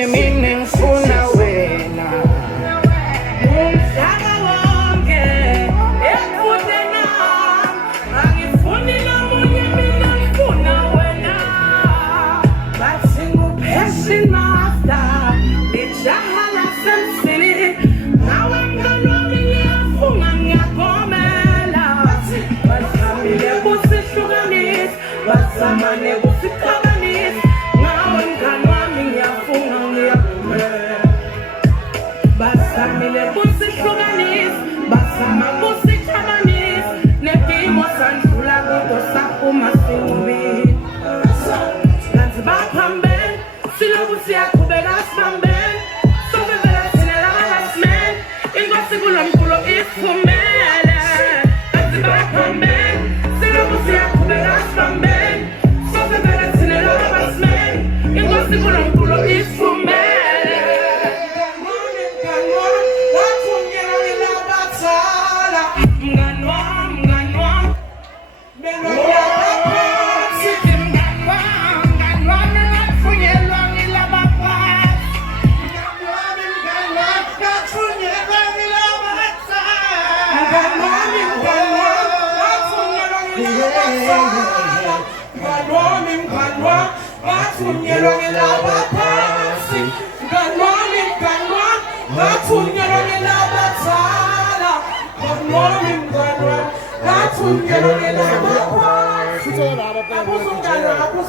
munye mina ngifuna wena umhlaba wonke ekudena angifuni nomunye mina ngifuna wena bathi ngupassion master lijaha lasemsini nawe mngani wami ngiyafunga ngiyagomela basamile kusihlukanisa basamane kusixabanisa ngawe mngani wami ngiyafunga ngiyagomela basamile kusihlukanisa basama kusixabanisa nedimo sandlula kuko saphuma singubili kanti baphambene siloku siyaqhubeka sibambene sokuvela thina lama-lastman inkosi kulo mculo isifumele kanti baphambene siloku siyaqhubeka sibambene sokuvela thina lama-lastman inkosi kulo mculo isifumele mngani wami mngani wami Aku